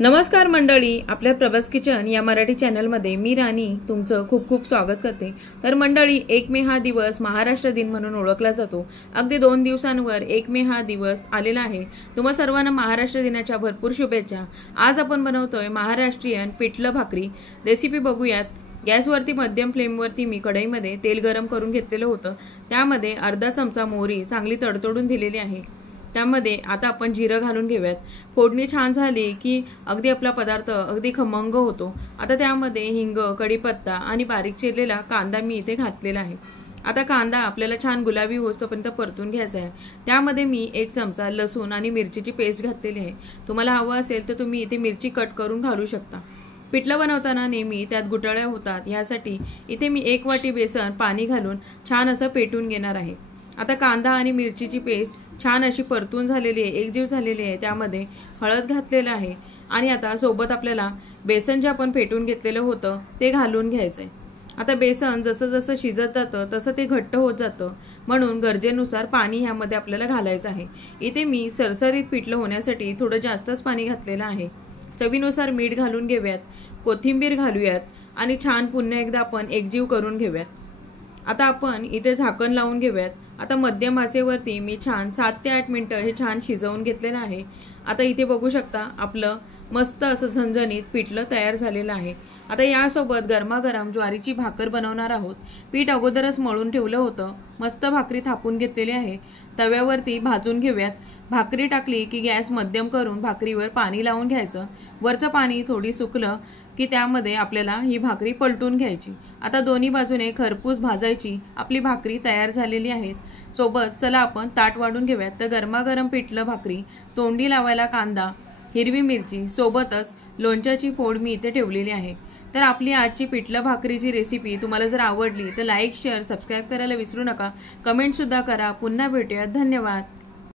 नमस्कार मंडळी, आपल्या प्रभास किचन या मराठी चॅनलमध्ये मी राणी तुमचं खूप खूप स्वागत करते। तर मंडळी, 1 मे हा दिवस महाराष्ट्र दिन म्हणून ओळखला जातो। अगदी 2 दिवसांवर 1 मे हा दिवस आलेला आहे। तुम्हा सर्वांना महाराष्ट्र दिनाच्या भरपूर शुभेच्छा। आज आपण बनवतोय महाराष्ट्रीयन पिठलं भाकरी। रेसिपी बघूयात। गॅसवरती मध्यम फ्लेमवरती मी कढईमध्ये तेल गरम करून घेतलेलं होतं। त्यामध्ये अर्धा चमचा मोहरी चांगली तडतडून दिलेली आहे। त्यामध्ये आता आपण जिरं घालून घेऊयात। फोडणी छान झाली की अगदी आपला पदार्थ अगदी खमंग होतो। आता त्यामध्ये हिंग, कढीपत्ता आणि बारीक चिरलेला कांदा मी इथे घातलेला आहे। आता कांदा आपल्याला छान गुलाबी होईपर्यंत परतून घ्यायचा आहे। त्यामध्ये मी 1 चमचा लसूण आणि मिरचीची पेस्ट घातलेली आहे। तुम्हाला हवं असेल तर तुम्ही इथे मिरची कट करून घालू शकता। पिठलं बनवताना नेहमी त्यात गुठळ्या होतात, यासाठी इथे मी 1 वाटी बेसन पाणी घालून छान असं पेटून घेणार आहे। आता कांदा आणि मिरचीची पेस्ट छान अशी परतून झालेली आहे, एकजीव झालेली आहे। त्यामध्ये हळद घातलेलं आहे आणि आता सोबत आपल्याला बेसन जे आपण पेटून घेतलेलं होतं ते घालून घ्यायचंय। आता बेसन जसं जसं शिजत जातं तसं ते घट्ट होत जातं, म्हणून गरजेनुसार पाणी ह्यामध्ये आपल्याला घालायचं आहे। इथे मी सरसरीत पिठलं होण्यासाठी थोडं जास्तच पाणी घातलेलं आहे। चवीनुसार मीठ घालून घेऊयात, कोथिंबीर घालूयात आणि छान पुन्हा एकदा आपण एकजीव करून घेऊयात। आता आपण इथे झाकण लावून घेऊयात। आता मध्यम आचेवरती मी छान 7 ते 8 मिनिटं हे छान शिजवून घेतलेलं आहे। आता इथे बघू शकता आपलं मस्त असं झणझणीत पिठलं तयार झालेलं आहे। आता यासोबत गरमागरम ज्वारीची भाकर बनवणार आहोत। पीठ अगोदरच मळून ठेवलं होतं, मस्त भाकरी थापून घेतलेली आहे। तव्यावरती भाजून घेऊयात। भाकरी टाकली की गॅस मध्यम करून भाकरीवर पाणी लावून घ्यायचं। वरचं पाणी थोडी सुकलं की त्यामध्ये आपल्याला ही भाकरी पलटून घ्यायची। आता दोन्ही बाजूने खरपूस भाजायची। आपली भाकरी तयार झालेली आहे। सोबत चला आपण ताट वाढून घेऊयात। तर गरमागरम पिठलं भाकरी, तोंडी लावायला कांदा, हिरवी मिरची, सोबतच लोणच्याची फोड मी इथे ठेवलेली आहे। तर आपली आजची पिठलं भाकरीची रेसिपी तुम्हाला जर आवडली तर लाईक, शेअर, सबस्क्राईब करायला विसरू नका। कमेंट सुद्धा करा। पुन्हा भेटूयात। धन्यवाद।